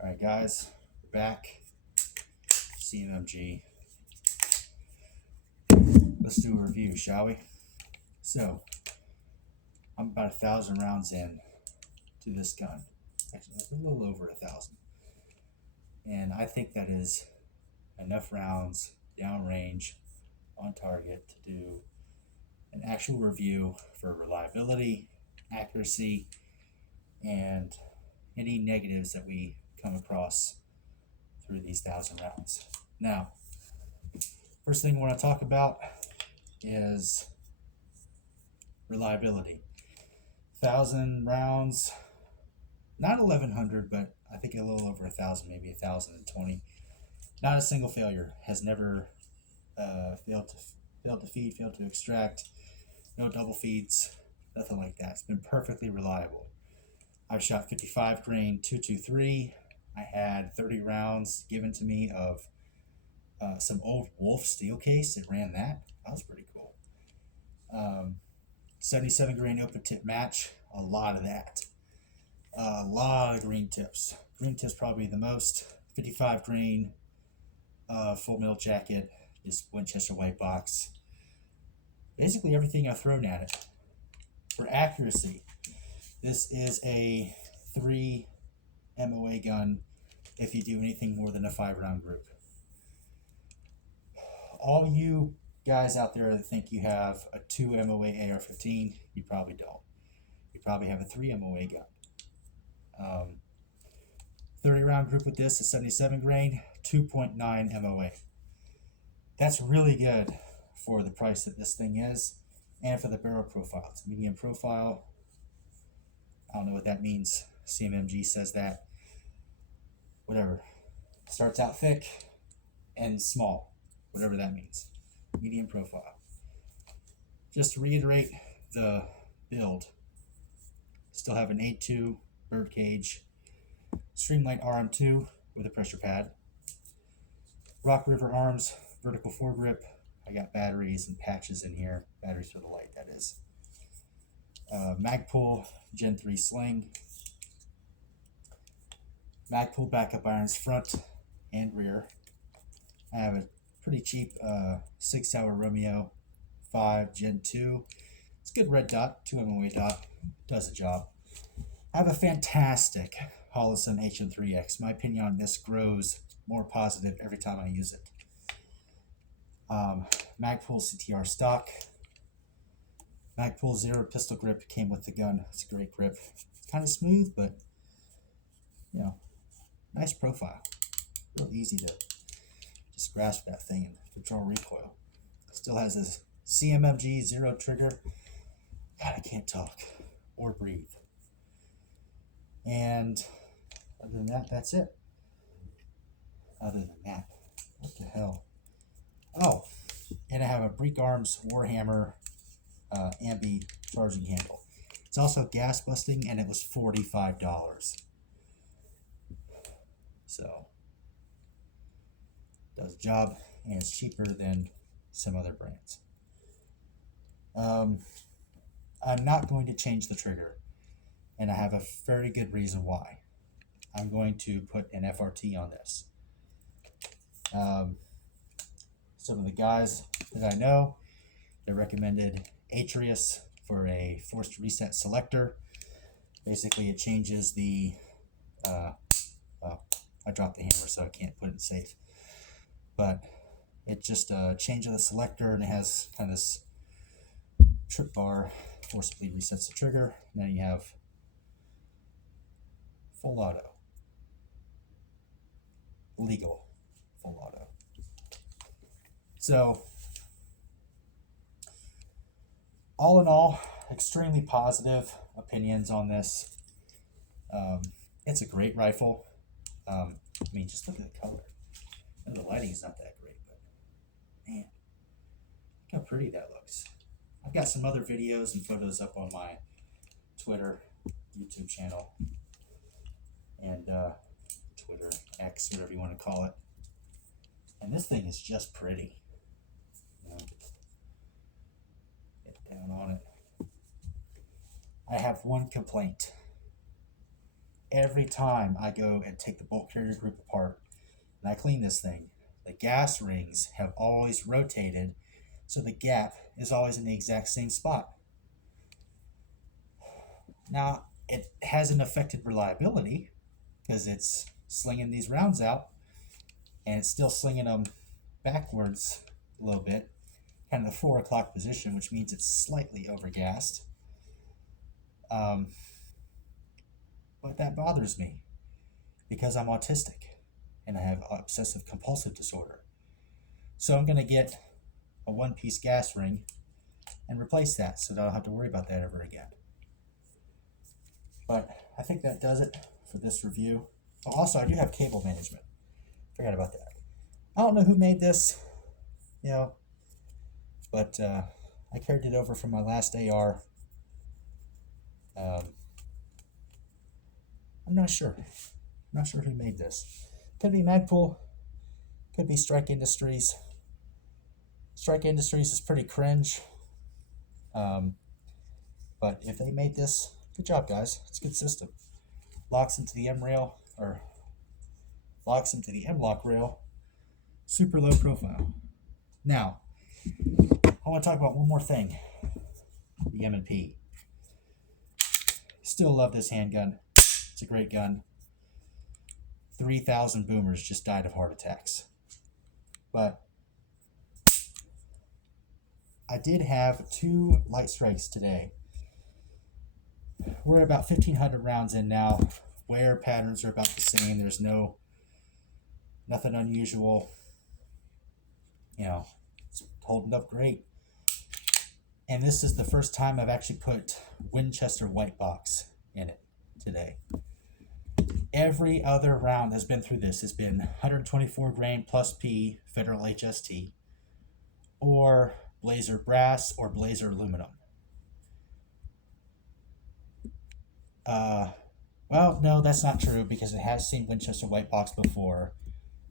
All right, guys, we're back. CMMG. Let's do a review, shall we? So, I'm about 1,000 rounds in to this gun. Actually, a little over 1,000. And I think that is enough rounds downrange on target to do an actual review for reliability, accuracy, and any negatives that we come across through these 1,000 rounds. Now, first thing I want to talk about is reliability. 1,000 rounds, not 1,100, but I think a little over 1,000, maybe 1,020. Not a single failure. Has never failed to feed, failed to extract. No double feeds, nothing like that. It's been perfectly reliable. I've shot 55 grain 223. I had 30 rounds given to me of some old Wolf steel case. It ran that. That was pretty cool. 77 grain open tip match. A lot of that. A lot of green tips. Green tips probably the most. 55 grain full metal jacket. Just Winchester white box. Basically everything I've thrown at it. For accuracy, this is a 3 MOA gun if you do anything more than a 5-round group. All you guys out there that think you have a 2 MOA AR-15, you probably don't. You probably have a 3 MOA gun. 30-round group with this is 77 grain, 2.9 MOA. That's really good for the price that this thing is and for the barrel profile. It's a medium profile. I don't know what that means. CMMG says that. Whatever. Starts out thick and small. Whatever that means. Medium profile. Just to reiterate the build. Still have an A2 birdcage. Streamlight RM2 with a pressure pad. Rock River Arms vertical foregrip. I got batteries and patches in here. Batteries for the light, that is. Magpul Gen 3 sling. Magpul backup irons front and rear. I have a pretty cheap 6 Hour Romeo 5 Gen 2. It's a good red dot, 2 MOA dot. Does the job. I have a fantastic Holosun HM3X. My opinion on this grows more positive every time I use it. Magpul CTR stock. Magpul Zero pistol grip came with the gun. It's a great grip. It's kind of smooth, but you know, nice profile. Real easy to just grasp that thing and control recoil. Still has this CMMG Zero trigger. God, I can't talk or breathe. And other than that, that's it. Other than that, what the hell? Oh, and I have a Break Arms Warhammer Ambi charging handle. It's also gas busting, and it was $45. So, does the job, and it's cheaper than some other brands. I'm not going to change the trigger, and I have a very good reason why. I'm going to put an FRT on this. Some of the guys that I know, they recommended Atrius for a forced reset selector. Basically, it changes the, I dropped the hammer so I can't put it in safe. But it just changes the selector, and it has kind of this trip bar, forcibly resets the trigger. Now you have full auto. Legal full auto. So, all in all, extremely positive opinions on this. It's a great rifle. I mean, just look at the color. And the lighting is not that great, but man, look how pretty that looks. I've got some other videos and photos up on my Twitter, YouTube channel, and Twitter, X, whatever you want to call it. And this thing is just pretty. Get down on it. I have one complaint. every time I go and take the bolt carrier group apart and I clean this thing, the gas rings have always rotated, so the gap is always in the exact same spot. Now, it hasn't affected reliability because it's slinging these rounds out and it's still slinging them backwards a little bit, kind of the 4 o'clock position, which means it's slightly overgassed. But that bothers me because I'm autistic and I have obsessive compulsive disorder. So I'm going to get a one-piece gas ring and replace that so that I don't have to worry about that ever again. But I think that does it for this review. Oh, also, I do have cable management. Forgot about that. I don't know who made this, but I carried it over from my last AR. I'm not sure. I'm not sure who made this. Could be Magpul. Could be Strike Industries. Strike Industries is pretty cringe. But if they made this, good job, guys. It's a good system. Locks into the M rail, or locks into the M-lock rail. Super low profile. Now, I want to talk about one more thing. The M&P. Still love this handgun. It's a great gun. 3,000 boomers just died of heart attacks. But I did have 2 light strikes today. We're about 1,500 rounds in now. Wear patterns are about the same. There's nothing unusual. It's holding up great. And this is the first time I've actually put Winchester white box in it today. Every other round that's been through this has been 124 grain plus P Federal HST or Blazer brass or Blazer aluminum. Well, no, that's not true because it has seen Winchester white box before.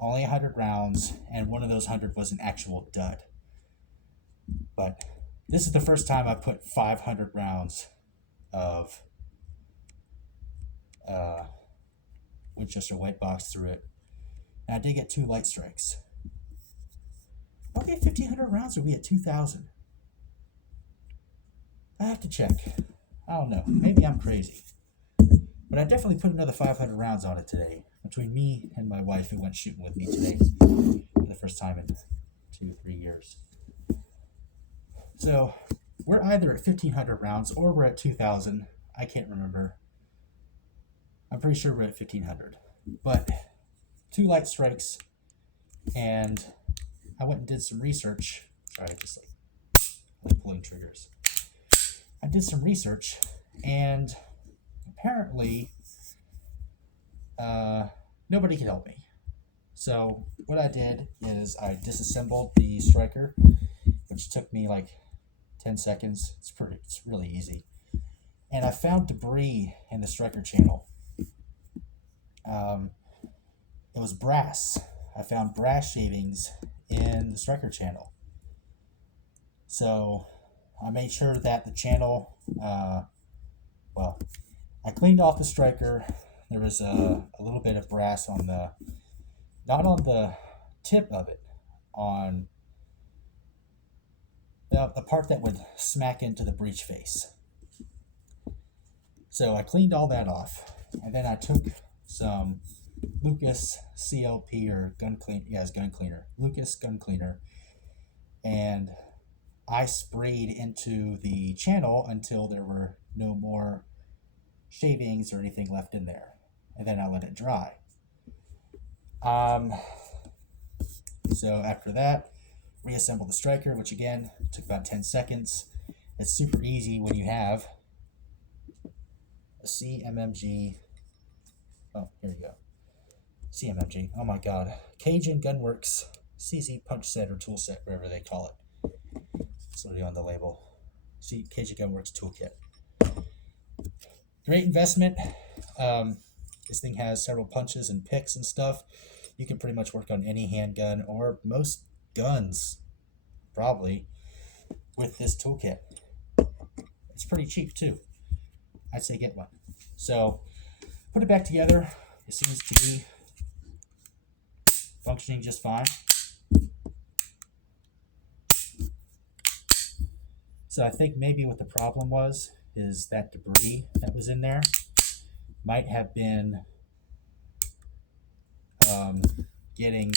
Only 100 rounds, and one of those 100 was an actual dud. But this is the first time I put 500 rounds of Winchester white box through it. And I did get 2 light strikes. Are we at 1,500 rounds or are we at 2,000? I have to check. I don't know. Maybe I'm crazy. But I definitely put another 500 rounds on it today. Between me and my wife who went shooting with me today for the first time in 2-3 years. So we're either at 1,500 rounds or we're at 2,000. I can't remember. I'm pretty sure we're at 1,500. But 2 light strikes, and I went and did some research. Sorry, I just like pulling triggers. I did some research, and apparently nobody could help me. So what I did is I disassembled the striker, which took me like 10 seconds. It's really easy. And I found debris in the striker channel. It was brass. I found brass shavings in the striker channel. So I made sure that the channel, I cleaned off the striker. There was a little bit of brass on not on the tip of it, on the part that would smack into the breech face. So I cleaned all that off, and then I took some Lucas CLP or gun cleaner, Lucas gun cleaner, and I sprayed into the channel until there were no more shavings or anything left in there, and then I let it dry. So after that, reassemble the striker, which again took about 10 seconds. It's super easy when you have a CMMG. Oh, here you go. CMMG. Oh my God. Cajun Gunworks CZ punch set or tool set, whatever they call it. It's literally on the label. See, Cajun Gunworks toolkit. Great investment. This thing has several punches and picks and stuff. You can pretty much work on any handgun or most guns, probably, with this toolkit. It's pretty cheap too. I'd say get one. So Put it back together. It seems to be functioning just fine. So I think maybe what the problem was is that debris that was in there might have been getting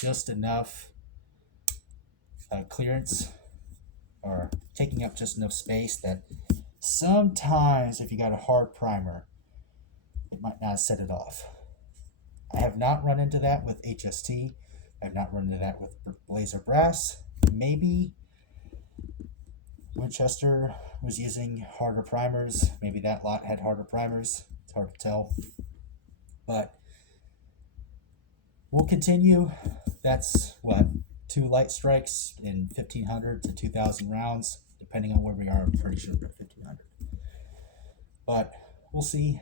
just enough clearance or taking up just enough space that sometimes if you got a hard primer, it might not set it off. I have not run into that with HST. I have not run into that with laser brass. Maybe Winchester was using harder primers. Maybe that lot had harder primers. It's hard to tell. But we'll continue. That's what, 2 light strikes in 1,500 to 2,000 rounds, depending on where we are. I'm pretty sure we're at 1,500. But we'll see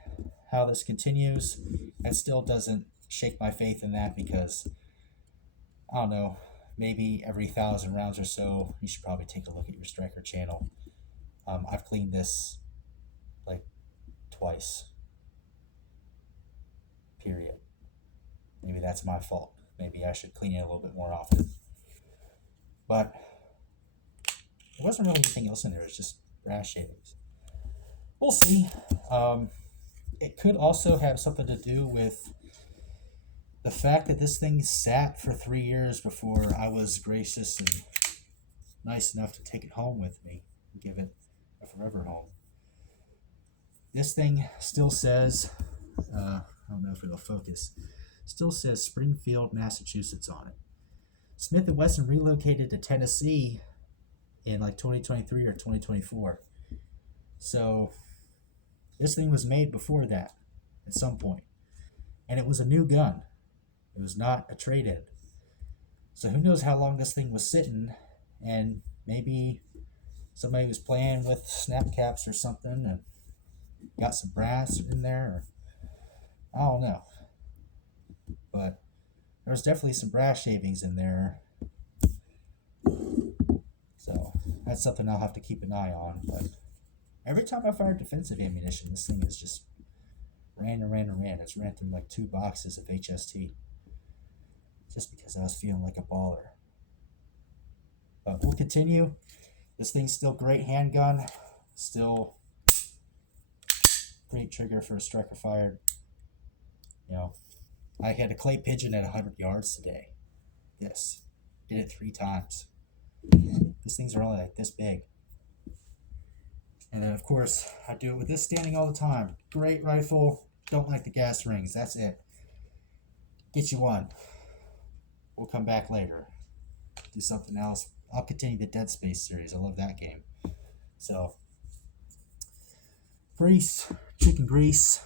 how this continues. That still doesn't shake my faith in that because, I don't know, maybe every 1,000 rounds or so, you should probably take a look at your striker channel. I've cleaned this like twice. Period. Maybe that's my fault. Maybe I should clean it a little bit more often. But there wasn't really anything else in there. It's just brass shavings. We'll see. It could also have something to do with the fact that this thing sat for 3 years before I was gracious and nice enough to take it home with me and give it a forever home. This thing still says, I don't know if it'll focus, still says Springfield, Massachusetts on it. Smith & Wesson relocated to Tennessee in like 2023 or 2024. So this thing was made before that at some point. And it was a new gun. It was not a trade-in. So who knows how long this thing was sitting, and maybe somebody was playing with snap caps or something and got some brass in there, or I don't know. But there's definitely some brass shavings in there. So that's something I'll have to keep an eye on. But every time I fire defensive ammunition, this thing is just ran. It's ran through like 2 boxes of HST. Just because I was feeling like a baller. But we'll continue. This thing's still great handgun. Still great trigger for a striker fired. You know, I had a clay pigeon at 100 yards today. This. Did it 3 times. These things are only like this big. And then, of course, I do it with this standing all the time. Great rifle. Don't like the gas rings. That's it. Get you one. We'll come back later. Do something else. I'll continue the Dead Space series. I love that game. So, grease. Chicken grease.